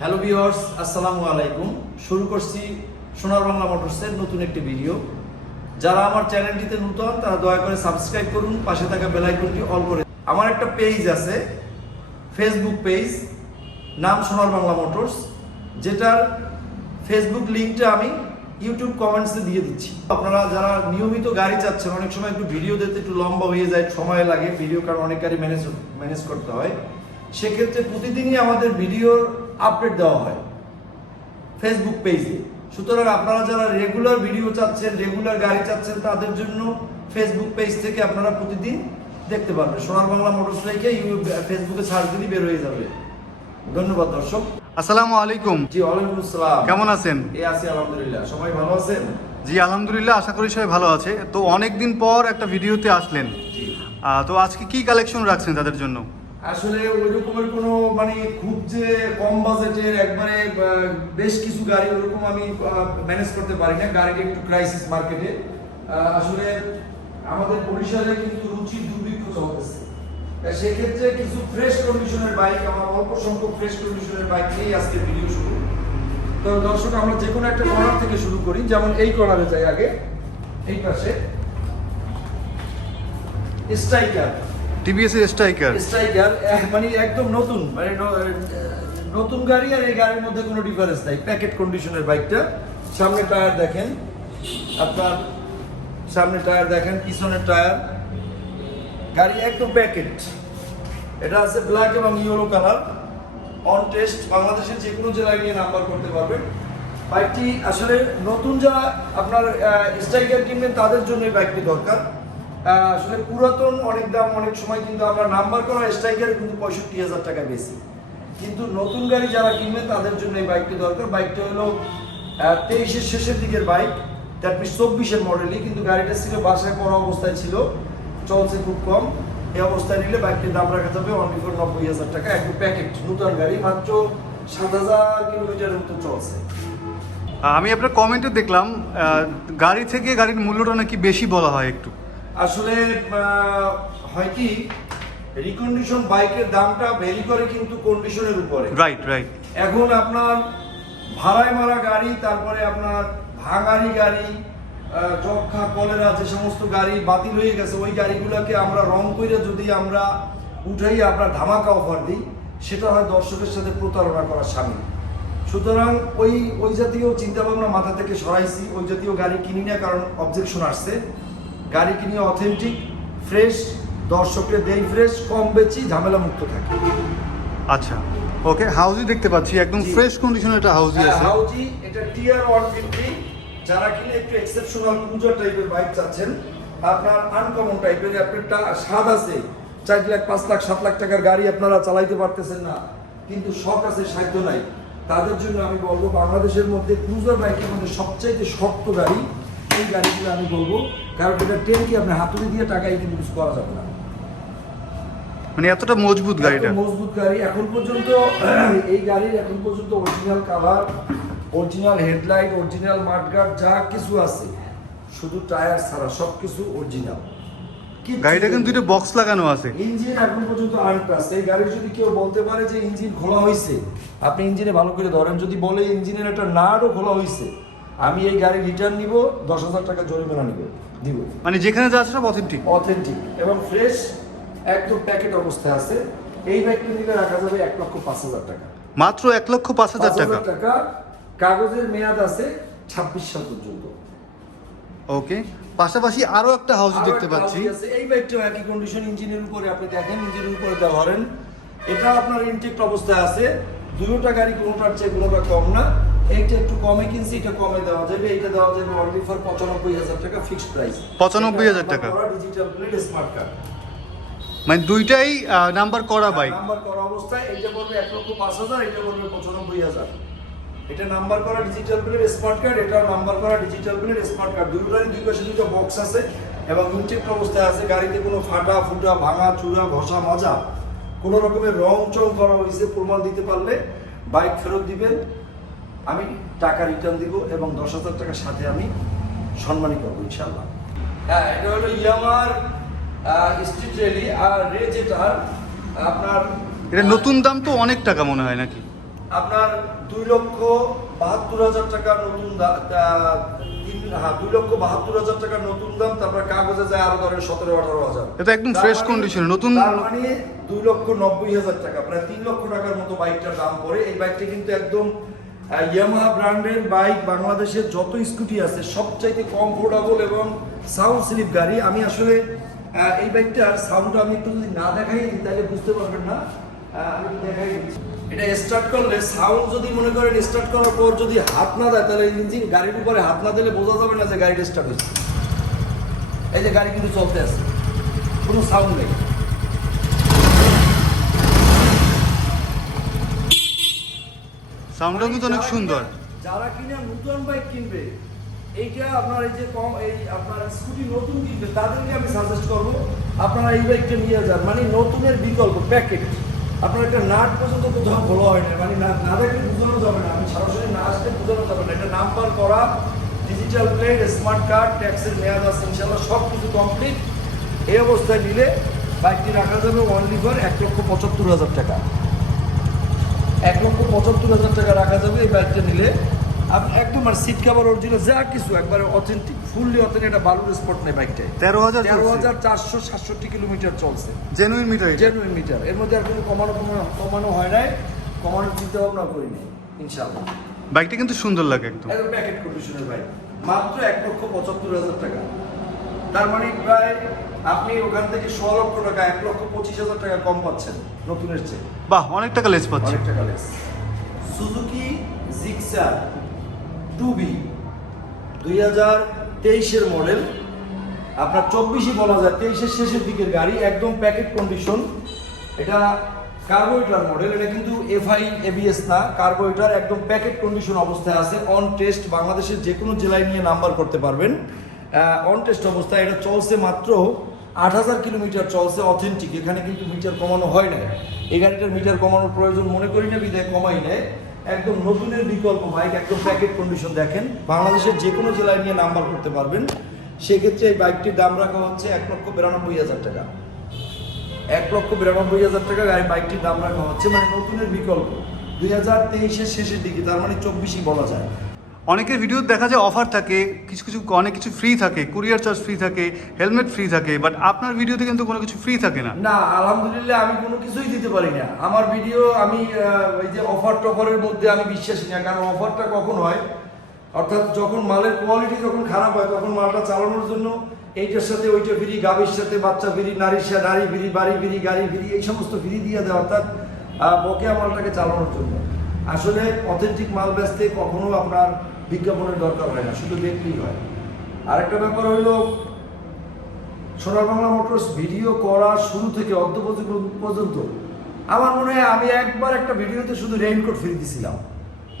Hello viewers আসসালামু আলাইকুম শুরু করছি সোনার বাংলা মোটরসের নতুন একটি ভিডিও যারা আমার চ্যানেলটিতে নতুন, তারা দয়া করে সাবস্ক্রাইব করুন, পাশে থাকা বেল আইকনটি অল করে আমার একটা পেজ আছে ফেসবুক পেজ নাম সোনার বাংলা মোটরস, যেটার ফেসবুক লিঙ্কটা আমি ইউটিউব কমেন্টসে দিয়ে দিচ্ছি। আপনারা যারা নিয়মিত গাড়ি চাচ্ছেন, অনেক সময় একটু ভিডিও দিতে একটু লম্বা হয়ে যায়, সময় লাগে ভিডিও কারণ অনেক গাড়ি ম্যানেজ ম্যানেজ করতে হয়। সেক্ষেত্রে প্রতিদিনই আমাদের ভিডিওর আপডেট দেওয়া হয় ফেসবুক পেজে সুতরাং আপনারা যারা রেগুলার ভিডিও চাচ্ছেন রেগুলার গাড়ি চাচ্ছেন তাদের জন্য ফেসবুক পেজ থেকে আপনারা প্রতিদিন দেখতে পারবেন। সোনার বাংলা মোটরস রেখে ফেসবুকে সার্চ দিলেই বের হয়ে যাবে। ধন্যবাদ দর্শক। আসসালামু আলাইকুম। জি ওয়ালাইকুম আসসালাম। কেমন আছেন? এই আছি আলহামদুলিল্লাহ। সবাই ভালো আছেন? জি আলহামদুলিল্লাহ আশা করি সবাই ভালো আছে। তো অনেক দিন পর একটা ভিডিওতে আসলেন। জি। তো আজকে কি কালেকশন রাখছেন তাদের জন্য? আসলে ওই রকমের কোনো মানে খুব যে কম বাজেটের একবারে বেশ কিছু গাড়ি ওরকম আমি ম্যানেজ করতে পারি না। গাড়ির একটু ক্রাইসিস মার্কেটে আসলে আমাদের বরিশালে কিন্তু রুচি দুর্ভিক্ষ চলতেছে। সেক্ষেত্রে কিছু ফ্রেশ কন্ডিশনের বাইক আমার অল্প সংখ্যক ফ্রেশ কন্ডিশনের বাইক নিয়েই আজকে ভিডিও শুরু। তো দর্শক, আমরা যে কোনো একটা কর্নার থেকে শুরু করি। যেমন এই কর্নারে যাই আগে। এই পাশে। স্ট্রাইকার টিভিএস এর স্ট্রাইকার স্ট্রাইকার মানে একদম নতুন মানে নতুন গাড়ি আর এই গাড়ির মধ্যে কোনো ডিফারেন্স নাই। প্যাকেট কন্ডিশনের বাইকটা সামনে টায়ার দেখেন। আপনার সামনে টায়ার দেখেন, পিছনের টায়ার গাড়ি একদম প্যাকেট এটা আছে ব্ল্যাক এবং ইয়েলো কালার অন টেস্ট বাংলাদেশের যে কোনো জেলায় নিয়ে নাম্বার করতে পারবেন। বাইকটি আসলে নতুন যারা আপনার স্ট্রাইকার কিনবেন, তাদের জন্য বাইকটি দরকার। আসলে পুরাতন অনেক দাম, অনেক সময় কিন্তু আমরা নাম্বার করা স্ট্রাইকার কিন্তু পঁয়ষট্টি হাজার টাকা বেশি। কিন্তু নতুন গাড়ি যারা কিনবেন তাদের জন্য এই বাইকটি দরকার। বাইকটা হলো তেইশের শেষের দিকের বাইক। দ্যাট মিনস চব্বিশের মডেলই কিন্তু গাড়িটা ছিল, বাসায় পড়া অবস্থায় ছিল। চলছে খুব কম। এই অবস্থায় নিলে বাইকটির দাম রাখা যাবে অনলি ফর নব্বই হাজার টাকা। একদম প্যাকেট নতুন গাড়ি, মাত্র সাত হাজার কিলোমিটারের মতো চলছে। আমি আপনার কমেন্টে দেখলাম গাড়ি থেকে গাড়ির মূল্যটা নাকি বেশি বলা হয় একটু। আসলে হয় কি রিকন্ডিশন বাইকের দামটা ভেরি করে কিন্তু কন্ডিশনের উপরে। রাইট রাইট এখন আপনার ভাড়ায় মারা গাড়ি তারপরে আপনার ভাঙারি গাড়ি যক্ষা কলেরা যে সমস্ত গাড়ি বাতিল হয়ে গেছে ওই গাড়িগুলোকে আমরা রং করে যদি আমরা উঠাই আপনার ধামাকা অফার দিই সেটা হয় দর্শকের সাথে প্রতারণা করার সামিল। সুতরাং ওই ওই জাতীয় চিন্তাভাবনা মাথা থেকে সরাইছি ওই জাতীয় গাড়ি কিনি না কারণ অবজেকশন আসছে। গাড়ি কিনি অথেন্টিক ফ্রেশ দর্শকের দেই ফ্রেশ কম বেচি ঝামেলা মুক্ত থাকে। আচ্ছা ওকে হাউজি দেখতে পাচ্ছি একদম ফ্রেশ কন্ডিশনের একটা হাউজি হ্যাঁ, আছে। হাউজি এটা টিআর ওয়ান ফিফটি যারা কিনে একটু এক্সেপশনাল ক্রুজার টাইপের বাইক চাচ্ছেন আপনার আনকমন টাইপের আপনারটা স্বাদ আছে। চার লাখ পাঁচ লাখ সাত লাখ টাকার গাড়ি আপনারা চালাইতে পারতেছেন না। কিন্তু শখ আছে সাধ্য নাই। তাদের জন্য আমি বলব বাংলাদেশের মধ্যে ক্রুজার বাইকের মধ্যে সবচাইতে শক্ত গাড়ি এই গাড়িগুলো আমি বলব কারণ এটা ট্রেন কি আপনার হাতুড়ি দিয়ে টাকাই কিন্তু কিছু করা যাবে না। মানে এতটা মজবুত গাড়িটা? মজবুত গাড়ি এখন পর্যন্ত এই গাড়ির এখন পর্যন্ত original cover original headlight original mudguard যা কিছু আছে শুধু টায়ার ছাড়া সব কিছু অরিজিনাল গাড়িটা কিন্তু দুটো বক্স লাগানো আছে। ইঞ্জিন এখন পর্যন্ত আনটাস এই গাড়ির যদি কেউ বলতে পারে যে ইঞ্জিন খোলা হয়েছে আপনি ইঞ্জিনে ভালো করে ধরেন যদি বলে ইঞ্জিনের একটা নাটও খোলা হয়েছে আমি এই গাড়ি রিটার্ন নিব দশ হাজার টাকা জরিমানা নিব দিব। মানে যেখানে যা আছে সব অথেন্টিক অথেন্টিক এবং ফ্রেশ একদম প্যাকেট অবস্থায় আছে। এই বাইকটা নিলে রাখা যাবে এক লক্ষ পাঁচ হাজার টাকা। মাত্র এক লক্ষ পাঁচ হাজার টাকা? টাকা কাগজের মেয়াদ আছে ছাব্বিশ সাল পর্যন্ত। ওকে পাশাপাশি আরও একটা আরও দেখতে পাচ্ছি। এই বাইকটাও একই কন্ডিশন ইঞ্জিনের উপরে আপনি দেখেন ইঞ্জিনের উপরে ধরেন এটা আপনার ইনটেক্ট অবস্থায় আছে। দুটোটা গাড়ি কোনোটার চেয়ে কোনোটা কম না। এইটা একটু কমে কিনছি এটা কমে দেওয়া যাবে এইটা দেওয়া যাবে অনলি ফর পঁচানব্বই হাজার টাকা ফিক্সড প্রাইস 95,000 টাকা। ডিজিটাল প্লেট স্মার্ট কার্ড মানে দুইটাই নাম্বার করা বাইক নাম্বার করা অবস্থায় এটা পড়বে এক লক্ষ পাঁচ হাজার এটা পড়বে পঁচানব্বই হাজার। এটা নাম্বার করা ডিজিটাল প্লেট স্মার্ট কার্ড এটা নাম্বার করা ডিজিটাল প্লেট স্মার্ট কার্ড দুটোরই দুই পাশে দুটো বক্স আছে এবং ইনটেক্ট অবস্থায় আছে। গাড়িতে কোনো ফাটা ফুটা ভাঙা চূড়া ঘষা মাজা কোনো রকমের রং চং করা হয়েছে প্রমাণ দিতে পারলে বাইক ফেরত দিবেন। আমি টাকা রিটার্ন দিব এবং দশ হাজার টাকার সাথে আমি সম্মানী করব ইনশাল্লাহ হ্যাঁ এটা হলো ইয়ামার স্ট্রিট র্যালি আর রে যেটার আপনার এটা নতুন দাম তো অনেক টাকা মনে হয় নাকি? আপনার দুই লক্ষ বাহাত্তর হাজার টাকা নতুন দা- দা- তিন- হ্যাঁ দুই লক্ষ বাহাত্তর হাজার টাকা নতুন দাম তারপর কাগজে যায় আরও ধরেন সতেরো আঠারো হাজার। এটা একদম fresh মানে- নতুন- তার মানে দুই লক্ষ নব্বই হাজার টাকা প্রায় তিন লক্ষ টাকার মতো বাইকটার দাম পড়ে। এই বাইকটা কিন্তু একদম ইয়ামাহা ব্র্যান্ডের বাইক বাংলাদেশের যত স্কুটি আছে, সবচাইতে কমফোর্টেবল এবং সাউন্ড স্লিপ গাড়ি। আমি আসলে এই বাইকটার সাউন্ড আমি একটু যদি না দেখাই দিই, তাহলে বুঝতে পারবেন না। আমি দেখাই দিচ্ছি। এটা স্টার্ট করলে সাউন্ড যদি মনে করেন স্টার্ট করার পর যদি হাত না দেয়, তাহলে ইঞ্জিন গাড়ির উপরে হাত না দিলে বোঝা যাবে না যে গাড়িটা স্টার্ট হয়েছে। এই যে গাড়ি কিন্তু চলতে আছে, কোনো সাউন্ড নেই। সাউন্ডটাও কিন্তু অনেক সুন্দর। যারা কিনা নতুন বাইক কিনবে, এইটা আপনার এই যে কম এই আপনার স্কুটি নতুন কিনবে, তাদেরকে আমি সাজেস্ট করব, আপনারা এই বাইকটা নিয়ে যান। মানে নতুনের বিকল্প প্যাকেট আপনার একটা নাট পর্যন্ত কোথাও ভালো হয় না। মানে না দেখলে বোঝানো যাবে না। আমি সরাসরি না আসলে বোঝানো যাবে না। এটা নাম্বার করা ডিজিটাল প্লেট স্মার্ট কার্ড ট্যাক্সের মেয়াদ আছে ইনশাল্লাহ সব কিছু কমপ্লিট এই অবস্থায় নিলে বাইকটি রাখা যাবে অনলি ফর এক লক্ষ পঁচাত্তর হাজার টাকা। এক লক্ষ পঁচাত্তর হাজার টাকা রাখা যাবে এই বাইকটা নিলে। আপনি একদম আর সিট কাভার অরিজিনাল যা কিছু একবারে অথেন্টিক ফুললি অথেন্টিক একটা বালুর স্পট নেই বাইকটায়। তেরো হাজার তেরো হাজার চারশো সাতষট্টি কিলোমিটার চলছে। জেনুইন মিটার জেনুইন মিটার এর মধ্যে আর কোনো কমানো কমানো কমানো হয় নাই। কমানোর চিন্তা ভাবনা করিনি ইনশাল্লাহ বাইকটা কিন্তু সুন্দর লাগে একদম। একদম প্যাকেট কন্ডিশনের বাইক। মাত্র এক লক্ষ পঁচাত্তর হাজার টাকা। তার মানে প্রায় আপনি ওখান থেকে ছ লক্ষ টাকা এক লক্ষ পঁচিশ হাজার টাকা কম পাচ্ছেন নতুনের চেয়ে। বাহ অনেক টাকা লেস পাচ্ছি। অনেক টাকা less. Suzuki Gixxer two B দুই হাজার তেইশের মডেল। আপনার চব্বিশই বলা যায় তেইশের শেষের দিকের গাড়ি একদম প্যাকেট কন্ডিশন এটা কার্বোইটার মডেল এটা কিন্তু এফআই এবিএস না। কার্বোইটার একদম প্যাকেট কন্ডিশন অবস্থায় আছে। অন টেস্ট বাংলাদেশের যে কোনো জেলায় নিয়ে নাম্বার করতে পারবেন। অন টেস্ট অবস্থায় এটা চলছে মাত্র আট হাজার কিলোমিটার চলছে অথেন্টিক এখানে কিন্তু মিটার কমানো হয় না এই গাড়িটার মিটার কমানোর প্রয়োজন মনে করি না বিদায় কমাই নেয় একদম নতুনের বিকল্প বাইক একদম প্যাকেট কন্ডিশন দেখেন। বাংলাদেশের যে কোনো জেলায় নিয়ে নাম্বার করতে পারবেন। সেক্ষেত্রে এই বাইকটির দাম রাখা হচ্ছে এক লক্ষ বিরানব্বই হাজার টাকা। এক লক্ষ বিরানব্বই হাজার টাকা গাড়ি বাইকটির দাম রাখা হচ্ছে মানে নতুনের বিকল্প। দুই হাজার তেইশের শেষের দিকে, তার মানে চব্বিশই বলা যায়। অনেকের ভিডিও দেখা যায় অফার থাকে, কিছু কিছু, অনেক কিছু ফ্রি থাকে কুরিয়ার চার্জ ফ্রি থাকে হেলমেট ফ্রি থাকে বাট আপনার ভিডিওতে কিন্তু কোনো কিছু ফ্রি থাকে না। না, আলহামদুলিল্লাহ আমি কোনো কিছুই দিতে পারি না। আমার ভিডিও আমি ওই যে অফার টফারের মধ্যে আমি বিশ্বাসী না, কারণ অফারটা কখন হয়? অর্থাৎ যখন মালের কোয়ালিটি যখন খারাপ হয়, তখন মালটা চালানোর জন্য এইটার সাথে ওইটা ফ্রি, গাভীর সাথে বাচ্চা ফ্রি, নারীর সাথে নারী ফ্রি, বাড়ি ফ্রি, গাড়ি ফ্রি, এই সমস্ত ফ্রি দিয়ে দেয়, অর্থাৎ বকেয়া মালটাকে চালানোর জন্য। আসলে অথেন্টিক মাল বেচতে কখনো আপনার বিজ্ঞাপনের দরকার হয় না শুধু দেখলেই হয়। আরেকটা ব্যাপার হইল সোনার বাংলা মোটরস ভিডিও করা শুরু থেকে অর্ধ পর্যন্ত আমার মনে হয় আমি একবার একটা ভিডিওতে শুধু রেইনকোট ফ্রি দিছিলাম।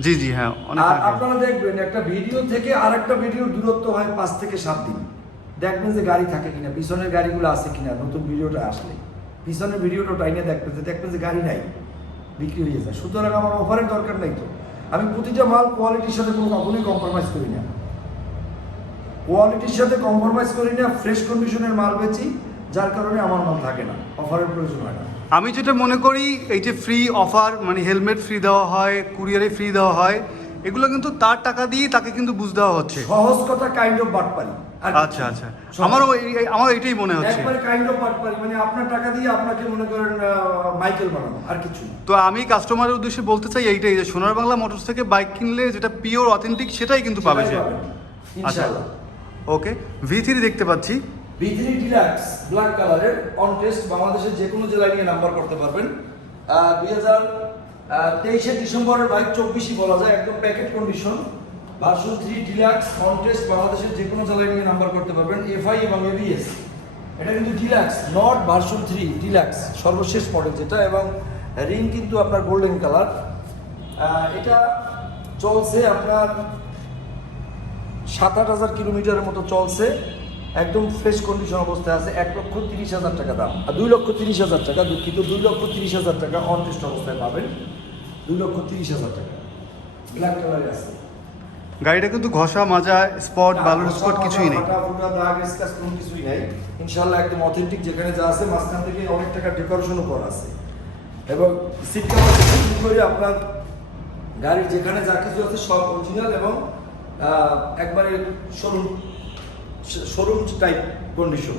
জি জি হ্যাঁ আর আপনারা দেখবেন একটা ভিডিও থেকে আরেকটা ভিডিওর দূরত্ব হয় পাঁচ থেকে সাত দিন। দেখবেন যে গাড়ি থাকে কিনা পিছনের গাড়িগুলো আছে কিনা নতুন ভিডিওটা আসলে। পিছনের ভিডিওটা টাইনে দেখবেন যে দেখবেন যে গাড়ি নাই বিক্রি হয়ে যায়। সুতরাং আমার অফারের দরকার নাই তো। আমি প্রতিটা মাল কোয়ালিটির সাথে কোনো কখনোই কম্প্রোমাইজ করি না। কোয়ালিটির সাথে কম্প্রোমাইজ করি না ফ্রেশ কন্ডিশনের মাল বেচি যার কারণে আমার মাল থাকে না অফারের প্রয়োজন হয় না। আমি যেটা মনে করি এই যে ফ্রি অফার মানে হেলমেট ফ্রি দেওয়া হয় কুরিয়ারে ফ্রি দেওয়া হয় এগুলো কিন্তু তার টাকা দিয়ে তাকে কিন্তু বুঝ দেওয়া হচ্ছে। সহজ কথা কাইন্ড অফ বাটপারি। আচ্ছা আচ্ছা আমারও এই- আমার এটাই মনে হচ্ছে। একবারে কাইন্ড অফ বাটপারি মানে আপনার টাকা দিয়ে আপনাকে মনে করেন মাইকেল বানানো আর কিছু তো আমি কাস্টমারের উদ্দেশ্যে বলতে চাই এইটাই যে সোনার বাংলা মোটরস থেকে বাইক কিনলে যেটা পিওর অথেন্টিক সেটাই কিন্তু পাবে সে। ইনশাআল্লাহ। ওকে ভি থ্রি দেখতে পাচ্ছি। বিথ্রি ডিলাক্স ব্ল্যাক কালারের অন টেস্ট বাংলাদেশের যে কোনো জেলায় নিয়ে নাম্বার করতে পারবেন। দুই হাজার তেইশে ডিসেম্বরের বাইক চব্বিশই বলা যায় একদম packet condition version three deluxe on test বাংলাদেশের যে কোনো জেলায় নিয়ে নাম্বার করতে পারবেন, এফআই এবং এবিএস। এটা কিন্তু deluxe, not version three deluxe, সর্বশেষ মডেল যেটা, এবং রিং কিন্তু আপনার গোল্ডেন কালার। এটা চলছে আপনার সাত আট হাজার কিলোমিটারের মতো চলছে, একদম ফ্রেশ কন্ডিশন অবস্থায় আছে, এক লক্ষ তিরিশ হাজার টাকা দাম। আর দুই লক্ষ তিরিশ হাজার টাকা, দুঃখিত, দুই লক্ষ তিরিশ হাজার টাকা অন টেস্ট অবস্থায় পাবেন। দুই লক্ষ তিরিশ হাজার টাকা। ব্ল্যাক কালারে আছে। গাড়িটা কিন্তু ঘষা মাজা স্পট বালুর স্পট কিছুই নেই। দাগ, স্ক্র্যাচ কোনো কিছুই নাই। ইনশাআল্লাহ একদম অথেন্টিক যেখানে যা আছে মাঝখান থেকে অনেক টাকা ডেকোরেশনও করা আছে। এবং সিট কাভার শুরু করে আপনার গাড়ির যেখানে যা কিছু আছে সব অরিজিনাল এবং একবারে শোরুম শোরুম টাইপ কন্ডিশন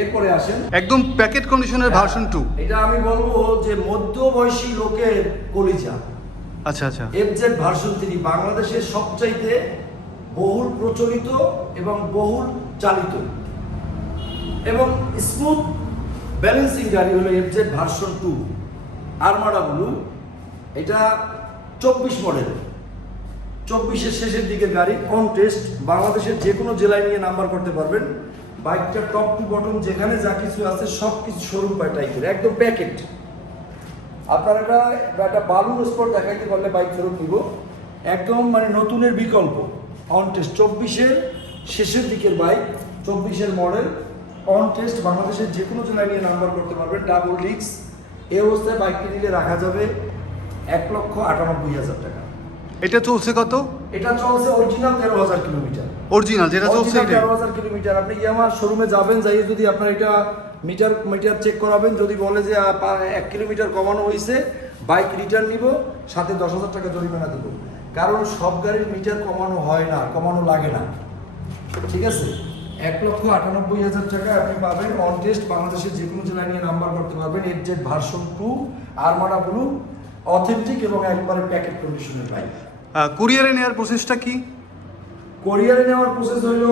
এরপরে আসেন। একদম প্যাকেট কন্ডিশনের ভার্সন টু এটা আমি বলব যে মধ্যবয়সী লোকের কলিজা। আচ্ছা আচ্ছা। এফজেড ভার্সন থ্রি বাংলাদেশের সবচাইতে বহুল প্রচলিত এবং বহুল চালিত। এবং স্মুথ ব্যালেন্সিং গাড়ি হলো FZ version two armada blue এটা চব্বিশ মডেল চব্বিশের শেষের দিকে গাড়ি কম টেস্ট বাংলাদেশের যে কোনো জেলায় নিয়ে নাম্বার করতে পারবেন। বাইকটা টপ টু বটম যেখানে যা কিছু আছে সব কিছু শোরুম বাই টাইপের একদম প্যাকেট আপনার একটা একটা বালুর স্পট দেখাইতে পারলে বাইক ফেরত নিব। একদম মানে নতুনের বিকল্প। অন টেস্ট চব্বিশের শেষের দিকের বাইক চব্বিশের মডেল অন টেস্ট বাংলাদেশের যে কোনো জেলায় নিয়ে নাম্বার করতে পারবেন। ডাবল ডিক্স এই অবস্থায় বাইকটি নিলে রাখা যাবে এক লক্ষ আটানব্বই হাজার টাকা। এটা চলছে কত? এটা চলছে অরিজিনাল তেরো হাজার কিলোমিটার। অরিজিনাল যেটা চলছে তেরো হাজার কিলোমিটার। আপনি ইয়ামার শোরুমে যাবেন যাই যদি আপনার এটা মিটার মিটার চেক করাবেন। যদি বলে যে এক কিলোমিটার কমানো হয়েছে বাইক রিটার্ন নিব সাথে দশ হাজার টাকা জরিমানা দেবো। কারণ সব গাড়ির মিটার কমানো হয় না কমানো লাগে না। ঠিক আছে? এক লক্ষ আটানব্বই হাজার টাকা আপনি পাবেন অন টেস্ট বাংলাদেশের যে কোনো জেলায় নিয়ে নাম্বার করতে পারবেন এর Z version two armada blue authentic এবং একবারে প্যাকেট কন্ডিশনের বাইক কুরিয়ারে নেওয়ার প্রসেসটা কি? কোরিয়ারে নেওয়ার প্রসেস হইল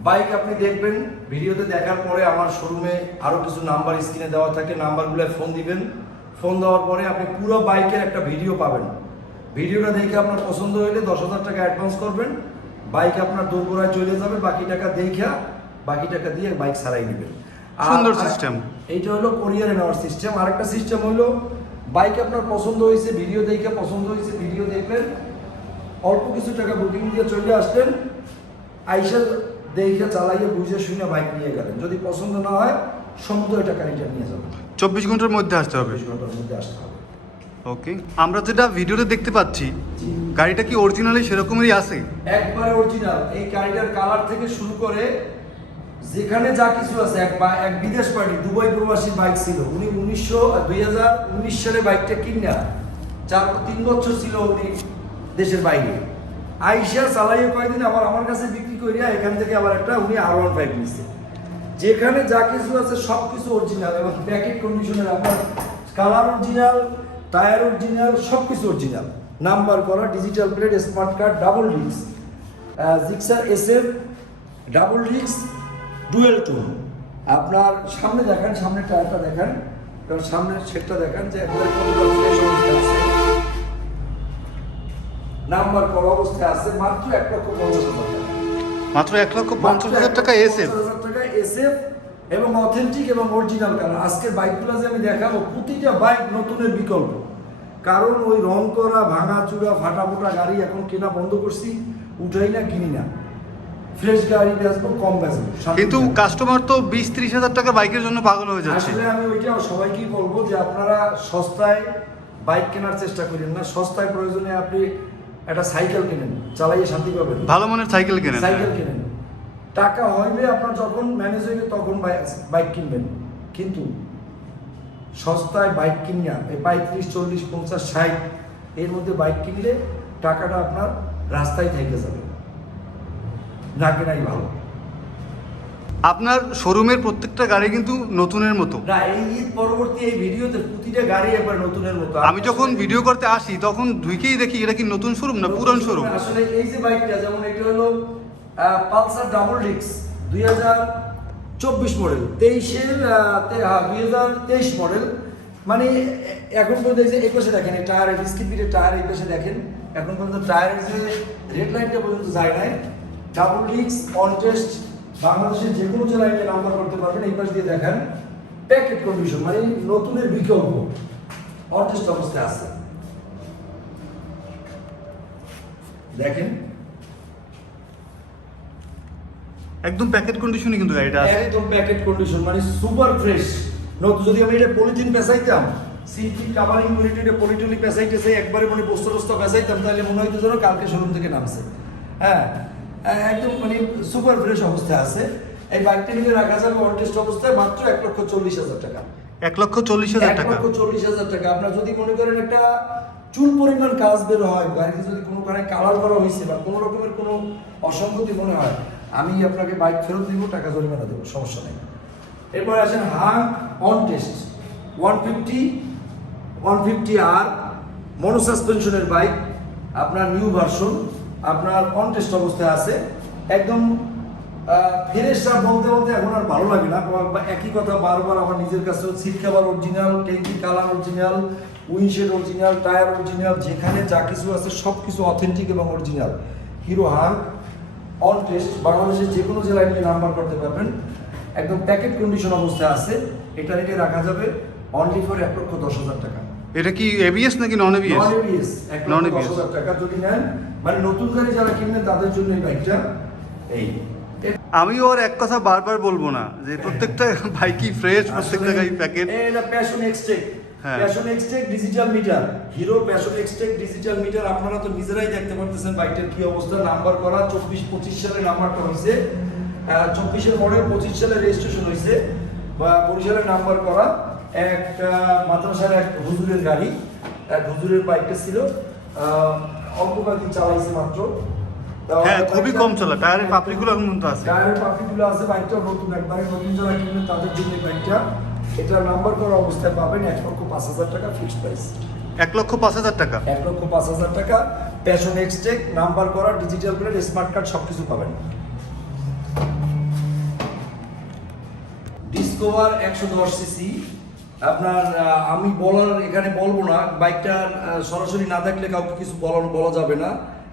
বাইক আপনি দেখবেন ভিডিওতে দেখার পরে আমার শোরুমে আরও কিছু নাম্বার স্ক্রিনে দেওয়া থাকে নাম্বারগুলো ফোন দিবেন। ফোন দেওয়ার পরে আপনি পুরো বাইকের একটা ভিডিও পাবেন। ভিডিওটা দেখে আপনার পছন্দ হইলে দশ হাজার টাকা অ্যাডভান্স করবেন। বাইক আপনার দোরগোড়ায় চলে যাবে বাকি টাকা দেখা বাকি টাকা দিয়ে বাইক সারাই নেবেন। আর- সুন্দর system। এইটা হলো কোরিয়ারে নেওয়ার সিস্টেম আরেকটা সিস্টেম হলো বাইক আপনার পছন্দ হয়েছে ভিডিও দেখে পছন্দ হয়েছে ভিডিও দেখলেন অল্প কিছু টাকা বুকিং দিয়ে চলে আসলেন আইসা দেখে চালাইয়ে বুঝে শুনে বাইক নিয়ে গেলেন। যদি পছন্দ না হয় সমুদ্র টাকা রিটার্ন নিয়ে যাবেন। চব্বিশ ঘণ্টার মধ্যে আসতে হবে। চব্বিশ ঘণ্টার মধ্যে আসতে হবে। ওকে। আমরা যেটা ভিডিওতে দেখতে পাচ্ছি গাড়িটা কি অরিজিনালি সেরকমই আছে? একবারে অরিজিনাল এই গাড়িটার কালার থেকে শুরু করে যেখানে যা কিছু আছে এক বা- এক বিদেশ পার্টি দুবাই প্রবাসী বাইক ছিল। উনি উনিশশো দুই হাজার উনিশ সালে বাইকটা কিনা চার তিন বছর ছিল উনি দেশের বাইরে। আইসা চালাইয়ে কয়েকদিন আবার আমার কাছে বিক্রি করিয়া এখান থেকে আবার একটা উনি আর ওয়ান ফাইভ নিচ্ছে যেখানে যা কিছু আছে সব কিছু অরিজিনাল এবং প্যাকেট কন্ডিশনের আপনার কালার অরিজিনাল টায়ার অরিজিনাল সব কিছু অরিজিনাল নাম্বার করা digital plate smart card double disc Gixxer S F double disc dual tone আপনার সামনে দেখেন সামনে টায়ারটা দেখান। এবং সামনের সেটটা দেখান যে একবারে নাম্বার করা অবস্থায় আছে মাত্র এক লক্ষ পঞ্চাশ হাজার টাকা। মাত্র এক লক্ষ পঞ্চাশ হাজার টাকা এসে টাকা এসএফ এবং অথেন্টিক এবং অরিজিনাল কালার আজকের বাইকগুলো যে আমি দেখাবো প্রতিটা বাইক নতুনের বিকল্প। কারণ ওই রং করা ভাঙা চূড়া ফাটা ফোটা গাড়ি এখন কেনা বন্ধ করছি উঠাই না কিনি না। ফ্রেশ গাড়ি বেচবো কম বেচবো। কিন্তু কাস্টমার তো বিশ ত্রিশ হাজার টাকা বাইকের জন্য পাগল হয়ে যাচ্ছে। আসলে আমি ওইটা সবাইকেই বলব যে আপনারা সস্তায় বাইক কেনার চেষ্টা করেন না। সস্তায় প্রয়োজনে আপনি একটা সাইকেল কিনেন চালাইয়ে শান্তি পাবেন। ভালো মানের সাইকেল কিনেন। সাইকেল কিনেন। টাকা হইবে আপনার যখন ম্যানেজ হইবে তখন বাইক কিনবেন। কিন্তু সস্তায় বাইক কিনিয়া এই পঁয়ত্রিশ চল্লিশ পঞ্চাশ ষাট এর মধ্যে বাইক কিনলে টাকাটা আপনার রাস্তায় থেকে যাবে। না কেনাই ভালো। আপনার শোরুমের প্রত্যেকটা গাড়ি কিন্তু নতুনের মতো। না এই ঈদ পরবর্তী এই ভিডিওতে প্রতিটা গাড়ি একবার নতুনের মতো। আমি যখন ভিডিও করতে আসি তখন ঢুকেই দেখি এটা কি নতুন শোরুম না পুরান শোরুম আসলে এই যে বাইকটা যেমন এটা হলো পালসার ডাবল ডিক্স দুই হাজার চব্বিশ মডেল তেইশের দুই হাজার তেইশ মডেল মানে এখন পর্যন্ত এই যে একুশে দেখেন এই টায়ার স্কিপিটের টায়ার এই পাশে দেখেন এখন পর্যন্ত টায়ারের যে রেড লাইনটা পর্যন্ত যায় নাই। ডাবল ডিক্স অন টেস্ট বাংলাদেশের যে কোনো জেলায় নিয়ে নাম্বার করতে পারবেন এই পাশ দিয়ে দেখেন প্যাকেট কন্ডিশন মানে নতুনের বিকল্প অন অবস্থায় আছে। দেখেন। একদম প্যাকেট কন্ডিশনে কিন্তু গাড়িটা আছে। একদম প্যাকেট কন্ডিশন মানে সুপার ফ্রেশ নতুন যদি আমি এটা পলিথিন পেঁচাইতাম সিটি কাভারিং ইউনিট এটা পলিটলি পেঁচাইতেছে একবারে মানে বস্তা টস্তা পেঁচাইতাম তাহলে মনে হইতো যেন কালকে শোরুম থেকে নামছে। হ্যাঁ একদম মানে সুপার ফ্রেশ অবস্থায় আছে। এই বাইকটা নিয়ে রাখা যাবে অনটেস্ট অবস্থায় মাত্র এক লক্ষ চল্লিশ হাজার টাকা। এক লক্ষ চল্লিশ হাজার টাকা? এক লক্ষ চল্লিশ হাজার টাকা। আপনার যদি মনে করেন একটা চুল পরিমাণ কাজ বের হয় গাড়িতে যদি কোনো কারণে কালার করা হয়েছে বা কোনো রকমের কোনো অসঙ্গতি মনে হয় আমি আপনাকে বাইক ফেরত দিব টাকা জরিমানা দেবো সমস্যা নেই। এরপরে আসেন Hunk on test one fifty one fifty R mono সাসপেনশনের বাইক আপনার নিউ ভার্সন আপনার অন টেস্ট অবস্থায় আছে। একদম ফেরেশটা বলতে বলতে এখন আর ভালো লাগে না। একই কথা বারবার আমার নিজের কাছে সিট কাভার অরিজিনাল ট্যাঙ্কি colour original windshield original tyre original যেখানে যা কিছু আছে সব কিছু অথেন্টিক এবং original Hero Hunk on test বাংলাদেশের যে কোনো জেলায় নিয়ে নাম্বার করতে পারবেন। একদম প্যাকেট কন্ডিশন অবস্থায় আছে। এটা রেখে রাখা যাবে। অনলি ফর এক লক্ষ দশ হাজার টাকা। এটা কি এবিএস নাকি নন এবিএস নন এবিএস দশ হাজার টাকা যদি নেন মানে নতুন গাড়ি যারা কিনবেন তাদের জন্য এই বাইকটা এই। আমি ওর এক কথা বারবার বলব না যে প্রত্যেকটা বাইকই ফ্রেশ প্রত্যেকটা গাড়ি প্যাকেট এটা প্যাশন এক্সটেক হ্যাঁ। Passion Xtec digital meter Hero Passion Xtec digital meter আপনারা তো নিজেরাই দেখতে পারতেছেন বাইকটার কি অবস্থা। নাম্বার করা চব্বিশ পঁচিশ সালে নাম্বারটা হয়েছে। চব্বিশের মডেল পঁচিশ সালে রেজিস্ট্রেশন হয়েছে বা বরিশালের নাম্বার করা। একটা মাদ্রাসার এক হুজুরের গাড়ি এক হুজুরের বাইকটা ছিল অল্প কয়েকদিন চালাইছে মাত্র। হ্যাঁ খুবই কম চলা টায়ারের পাপড়িগুলো এখন পর্যন্ত আছে। টায়ারের পাখিগুলো আছে বাইকটা নতুন একবারে নতুন যারা কিনবেন তাদের জন্য বাইকটা। এটা নাম্বার করা অবস্থায় পাবেন এক লক্ষ পাঁচ হাজার টাকা ফিক্সড প্রাইস এক লক্ষ পাঁচ হাজার টাকা? এক লক্ষ পাঁচ হাজার টাকা প্যাশন এক্সটেক নাম্বার করা ডিজিটাল প্লেট স্মার্ট কার্ড সব কিছু পাবেন। ডিসকভার একশো দশ সিসি আপনার আমি বলার, এখানে বলব না, বাইকটা সরাসরি না দেখলে কাউকে কিছু বলা বলা যাবে না।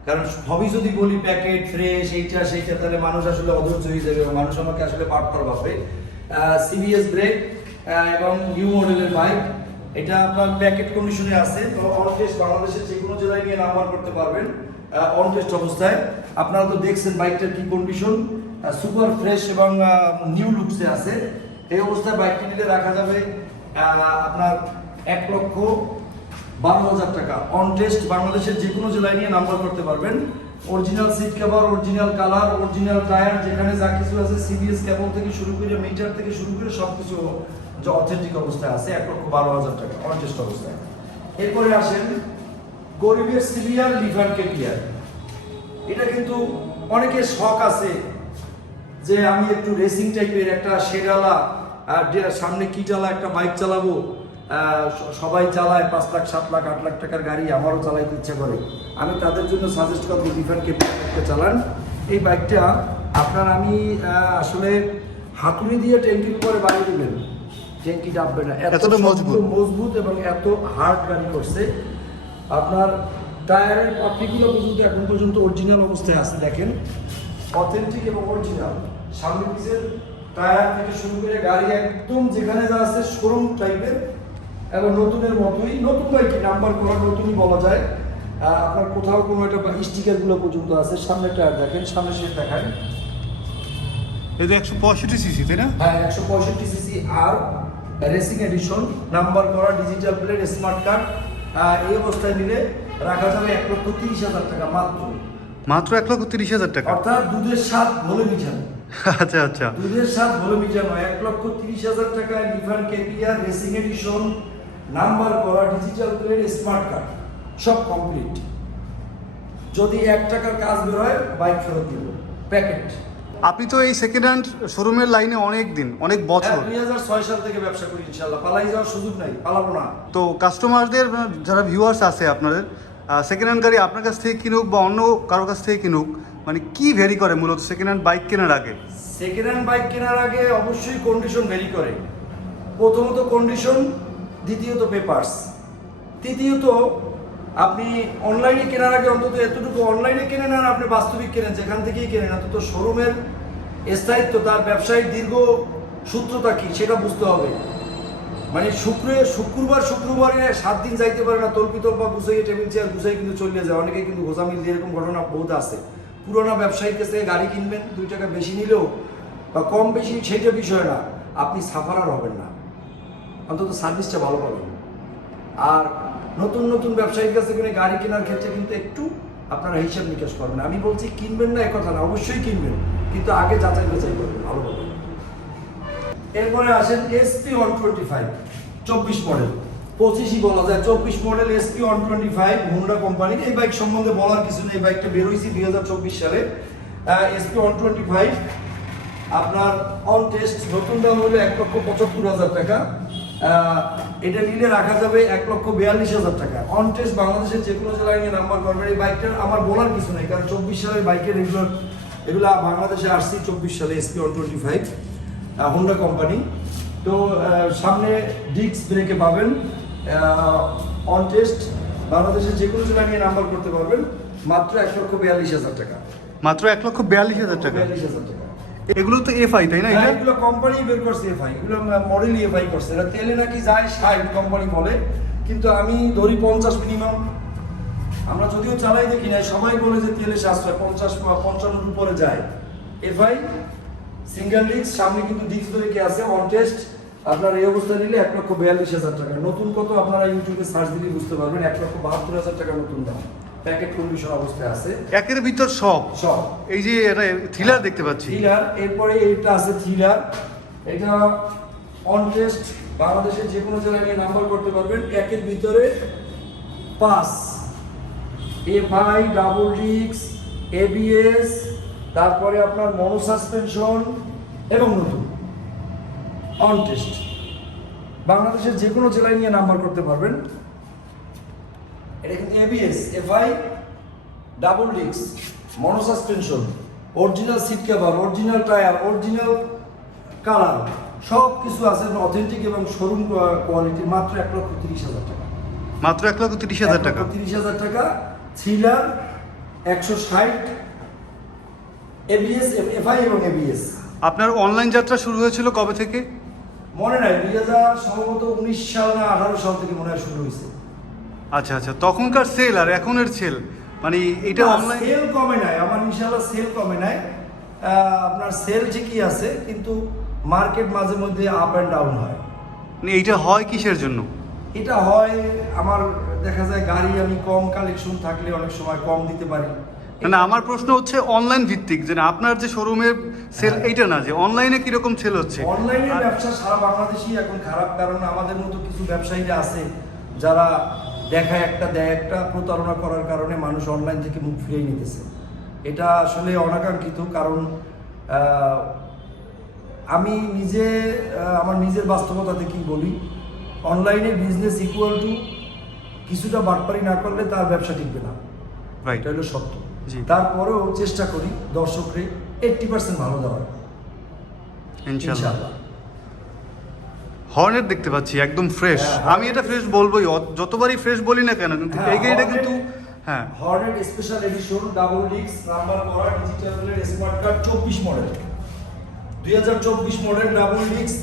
কারণ সবই যদি বলি প্যাকেট ফ্রেশ এইটা, সেইটা, তাহলে মানুষ আসলে অধৈর্য হয়ে যাবে মানুষ আমাকে আসলে করা ভাববে সিবিএস ব্রেক এবং নিউ মডেলের বাইক এটা আপনার প্যাকেট কন্ডিশনে আছে। তো অন টেস্ট বাংলাদেশের যে কোনো জেলায় নিয়ে নাম্বার করতে পারবেন অন টেস্ট অবস্থায়। আপনারা তো দেখছেন বাইকটার কি কন্ডিশন সুপার ফ্রেশ এবং নিউ লুকসে আছে। এই অবস্থায় বাইকটি নিলে রাখা যাবে আপনার এক লক্ষ বারো হাজার টাকা। অন টেস্ট বাংলাদেশের যে কোনো জেলায় নিয়ে নাম্বার করতে পারবেন। Original seat cover original colour original tyre যেখানে যা কিছু আছে সিবিএস কেবল থেকে শুরু করে মিটার থেকে শুরু করে সব কিছু যে অথেন্টিক অবস্থায় আছে, এক লক্ষ বারো হাজার টাকা অন টেস্ট অবস্থায়। এরপরে আসেন গরিবের সিরিয়াল লিভার কেপিয়ার এটা কিন্তু অনেকের শখ আছে যে আমি একটু রেসিং টাইপের একটা শেরালা আর যে- সামনে কিটালা একটা বাইক চালাবো সবাই চালায় পাঁচ লাখ সাত লাখ আট লাখ টাকার গাড়ি আমারও চালাইতে ইচ্ছে করে। আমি তাদের জন্য সাজেস্ট করব ডিফারেন্ট একটা চালান। এই বাইকটা আপনার আমি আসলে হাতুড়ি দিয়ে ট্যাঙ্কির উপরে বাড়ি দিবেন। ট্যাঙ্কি ডাববে না। এত এতটা মজবুত। মজবুত এবং এত হার্ড গাড়ি করছে। আপনার টায়ারের পাপড়িগুলো পর্যন্ত এখন পর্যন্ত অরিজিনাল অবস্থায় আছে দেখেন। অথেন্টিক এবং অরিজিনাল সামনে পিছের টায়ার থেকে শুরু করে গাড়ি একদম যেখানে যা আছে শোরুম টাইপের এবং নতুনের মতোই। নতুন বাইক নাম্বার করা নতুনই বলা যায়। আপনার কোথাও কোনো একটা স্টিকারগুলো পর্যন্ত আছে। সামনে টায়ার দেখেন সামনে সে দেখায়। এটা একশো পঁয়ষট্টি সিসি তাই না? হ্যাঁ একশো পঁয়ষট্টি সিসি আর রেসিং এডিশন নাম্বার করা ডিজিটাল প্লেট স্মার্ট কার্ড এই অবস্থায় নিলে রাখা যাবে এক লক্ষ তিরিশ হাজার টাকা মাত্র। মাত্র এক লক্ষ তিরিশ হাজার টাকা। অর্থাৎ দুধের স্বাদ ভোলে মিঠানো আচ্ছা আচ্ছা। দুধের স্বাদ ভোলে মিঠানো এক লক্ষ তিরিশ হাজার টাকায় লিভার কেপিয়ার রেসিং এডিশন নাম্বার করা ডিজিটাল প্লেট স্মার্ট কার্ড সব কমপ্লিট যদি এক টাকার কাজ বের হয় বাইক ফেরত দিব। প্যাকেট আপনি তো এই সেকেন্ড হ্যান্ড শোরুমের লাইনে অনেক দিন অনেক বছর। দুই হাজার ছয় সাল থেকে ব্যবসা করি ইনশাল্লাহ পালাই যাওয়ার সুযোগ নাই পালাবো না। তো কাস্টমারদের যারা ভিউয়ার্স আছে আপনাদের সেকেন্ড হ্যান্ড গাড়ি আপনার কাছ থেকে কিনুক বা অন্য কারোর কাছ থেকে কিনুক মানে কি ভ্যারি করে মূলত সেকেন্ড হ্যান্ড বাইক কেনার আগে? সেকেন্ড হ্যান্ড বাইক কেনার আগে অবশ্যই কন্ডিশন ভেরি করে। প্রথমত কন্ডিশন দ্বিতীয়ত পেপার্স তৃতীয়ত, আপনি অনলাইনে কেনার আগে অন্তত এতটুকু অনলাইনে কেনেন আর আপনি বাস্তবিক কেনেন, যেখান থেকেই কেনেন। অন্তত শোরুমের স্থায়িত্ব, তার ব্যবসায়িক দীর্ঘ সূত্রতা কি, সেটা বুঝতে হবে। মানে শুক্র, শুক্রবার, শুক্রবারে সাত দিন যাইতে পারে না। তল্পি, তল্পা গুছাইয়ে টেবিল চেয়ার গুছাই কিন্তু চলে যায়। অনেকে কিন্তু গোজামিল এরকম ঘটনা বহুত আছে। পুরোনো ব্যবসায়ীর কাছ গাড়ি কিনবেন, দুই টাকা বেশি নিলেও বা কম বেশি, সেইটা বিষয় না। আপনি সাফারার হবেন না। অন্তত সার্ভিসটা ভালো পাবেন। আর নতুন নতুন ব্যবসায়ীর কাছে কিনে গাড়ি কেনার ক্ষেত্রে কিন্তু একটু আপনারা হিসাব নিকাশ করবেন। আমি বলছি কিনবেন না কথা না। অবশ্যই কিনবেন। কিন্তু আগে যাচাই বাছাই করবেন ভালোভাবে এরপরে আসেন এসপি ওয়ান টোয়েন্টি ফাইভ চব্বিশ মডেল পঁচিশই বলা যায়, চব্বিশ model SP one twenty five Honda কোম্পানির এই বাইক সম্বন্ধে বলার কিছু নেই বাইকটা বেরোইছি দুই হাজার চব্বিশ সালে। এসপি ওয়ান টোয়েন্টি ফাইভ আপনার অন টেস্ট নতুন দাম হলো এক লক্ষ পঁচাত্তর হাজার টাকা। এটা নিলে রাখা যাবে এক লক্ষ বিয়াল্লিশ হাজার টাকা। অন টেস্ট বাংলাদেশের যে কোনো জেলায় নিয়ে নাম্বার করবেন। এই বাইকটার আমার বলার কিছু নেই, কারণ চব্বিশ সালের বাইকের এগুলো এগুলো বাংলাদেশে আসছি চব্বিশ সালে SP one twenty five Honda company তো সামনে ডিস্ক ব্রেকে পাবেন। অন টেস্ট বাংলাদেশের যে কোনো জেলায় নিয়ে নাম্বার করতে পারবেন। মাত্র এক লক্ষ বিয়াল্লিশ হাজার টাকা। মাত্র এক লক্ষ বিয়াল্লিশ হাজার টাকা। বিয়াল্লিশ হাজার টাকা। এগুলো তো এফআই তাই না হ্যাঁ, এগুলো কোম্পানি বের করছে এফআই এগুলো মডেল এফআই করছে। এটা তেলে নাকি যায় ষাট কোম্পানি বলে। কিন্তু আমি ধরি পঞ্চাশ মিনিমাম আমরা যদিও চালাই দেখি না সবাই বলে যে তেলে সাশ্রয় পঞ্চাশ বা পঞ্চান্নর উপরে যায়। এফআই সিঙ্গেল ডিস্ক সামনে কিন্তু ডিস্ক ধরে কে আছে? অন টেস্ট আপনার এই অবস্থা নিলে এক লক্ষ বিয়াল্লিশ হাজার টাকা। নতুন কত আপনারা ইউটিউবে সার্চ দিলে বুঝতে পারবেন এক লক্ষ বাহাত্তর হাজার টাকা নতুন দাম। প্যাকেট কন্ডিশন অবস্থায় আছে। একের ভিতর সব। সব। এই যে এটা থ্রিলার দেখতে পাচ্ছি। থ্রিলার এরপরে এটা আছে থ্রিলার এটা অন টেস্ট বাংলাদেশের যে কোনো জেলায় নিয়ে নাম্বার করতে পারবেন। একের ভিতরে পাস এফআই ডাবল ডিক্স এবিএস তারপরে আপনার মনো সাসপেনশন এবং নতুন। অন টেস্ট বাংলাদেশের যে কোনো জেলায় নিয়ে নাম্বার করতে পারবেন। এটা কিন্তু এবিএস এফআই ডাবল ডিক্স mono suspension original seat cover original tyre original colour সব কিছু আছে অথেন্টিক এবং শোরুম কোয়ালিটি মাত্র এক লক্ষ তিরিশ হাজার টাকা। মাত্র এক লক্ষ তিরিশ হাজার টাকা। তিরিশ হাজার টাকা থ্রিলার একশো ষাট এবিএস এফআই এবং এবিএস আপনার অনলাইন যাত্রা শুরু হয়েছিল কবে থেকে? মনে নাই দুই হাজার সম্ভবত উনিশ সাল না আঠারো সাল থেকে মনে হয় শুরু হয়েছে। আচ্ছা আচ্ছা তখনকার সেল আর এখনের সেল মানে এটা অনলাইন সেল কমে নাই আমার ইনশাল্লাহ সেল কমে নাই। আপনার সেল ঠিকই আছে কিন্তু মার্কেট মাঝে মধ্যে আপ অ্যান্ড ডাউন হয়। মানে এইটা হয় কিসের জন্য? এটা হয় আমার দেখা যায় গাড়ি আমি কম কালেকশন থাকলে অনেক সময় কম দিতে পারি। মানে আমার প্রশ্ন হচ্ছে অনলাইন ভিত্তিক যে আপনার যে শোরুমের সেল হ্যাঁ। এইটা না যে অনলাইনে কীরকম সেল হচ্ছে অনলাইনে ব্যবসা সারা বাংলাদেশই এখন খারাপ কারণ আমাদের মতো কিছু ব্যবসায়ীরা আছে যারা দেখা একটা দেয় একটা প্রতারণা করার কারণে মানুষ অনলাইন থেকে মুখ ফিরিয়ে নিতেছে এটা আসলে অনাকাঙ্ক্ষিত কারণ আমি নিজে আমার নিজের বাস্তবতা থেকেই বলি অনলাইনে বিজনেস ইকুয়াল টু কিছুটা বাটপারি না করলে তার ব্যবসা টিকবে না এটা হলো সত্য। তারপরেও চেষ্টা করি দর্শকরে এইটটি পার্সেন্ট ভালো দেওয়ার। ইনশাল্লাহ। হর্নেট দেখতে পাচ্ছি একদম ফ্রেশ হ্যাঁ, আমি এটা ফ্রেশ বলবোই যতবারই ফ্রেশ বলি না কেন কিন্তু হ্যাঁ, এই গাড়িটা কিন্তু হ্যাঁ। Hornet special edition double disc number করা ডিজিটাল স্মার্ট কার্ড চব্বিশ মডেল দুই হাজার চব্বিশ মডেল ডাবল ডিস্ক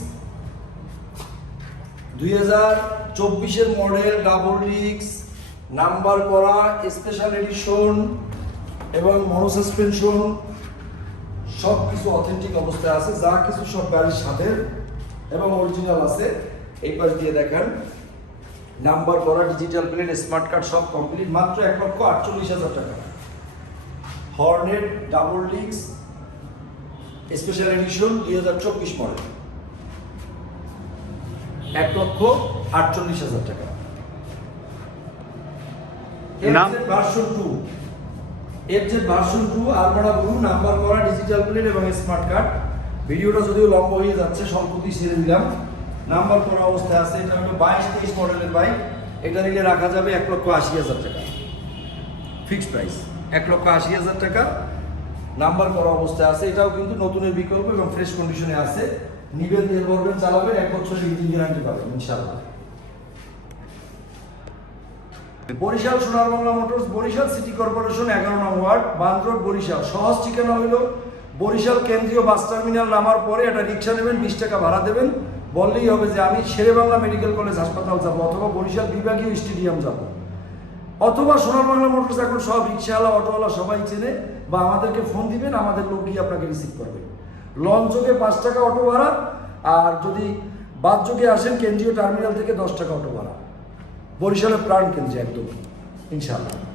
দুই হাজার চব্বিশের মডেল ডাবল ডিস্ক নাম্বার করা স্পেশাল এডিশন এবং মনো সাসপেনশন সব কিছু অথেন্টিক অবস্থায় আছে যা কিছু সব গাড়ির সাথে এবং অরিজিনাল আছে। এই পাশ দিয়ে দেখেন নাম্বার করা ডিজিটাল প্লেট স্মার্ট কার্ড সব কমপ্লিট মাত্র এক লক্ষ আটচল্লিশ হাজার টাকা। হর্নেট ডাবল ডিক্স স্পেশাল এডিশন দুই হাজার চব্বিশ মডেল এক লক্ষ আটচল্লিশ হাজার টাকা। ভার্সন টু এর যে ভার্সন টু আলমারা ব্লু নাম্বার করা ডিজিটাল প্লেট এবং স্মার্ট কার্ড ভিডিওটা যদিও লম্বা হয়ে যাচ্ছে সম্প্রতি ছেড়ে দিলাম। নাম্বার করা অবস্থায় আছে, এটা হলো বাইশ তেইশ মডেলের বাইক এটা নিলে রাখা যাবে এক লক্ষ আশি হাজার টাকা। ফিক্সড প্রাইস এক লক্ষ আশি হাজার টাকা। নাম্বার করা অবস্থায় আছে, এটাও কিন্তু নতুনের বিকল্প এবং ফ্রেশ কন্ডিশনে আছে। নিবেন তেল ভরবেন চালাবেন, এক বছরের ইঞ্জিন গ্যারান্টি পাবেন, ইনশাআল্লাহ। Barishal Sonar Bangla motors, Barishal city corporation এগারো নং ওয়ার্ড বান্দ রোড, বরিশাল। সহজ ঠিকানা হইল বরিশাল কেন্দ্রীয় বাস টার্মিনাল নামার পরে একটা রিক্সা নেবেন, বিশ টাকা ভাড়া দেবেন। বললেই হবে যে আমি শেরে বাংলা মেডিকেল কলেজ হাসপাতাল যাব অথবা বরিশাল বিভাগীয় স্টেডিয়াম যাব। অথবা সোনার বাংলা মোটরস এখন সব রিক্সাওয়ালা, অটোওয়ালা সবাই চেনে বা আমাদেরকে ফোন দিবেন, আমাদের লোক গিয়ে আপনাকে রিসিভ করবে। লঞ্চ যোগে পাঁচ টাকা অটো ভাড়া, আর যদি বাদ যোগে আসেন, কেন্দ্রীয় টার্মিনাল থেকে দশ টাকা অটো ভাড়া। বরিশালের প্রাণ কেন্দ্রে একদম ইনশাআল্লাহ।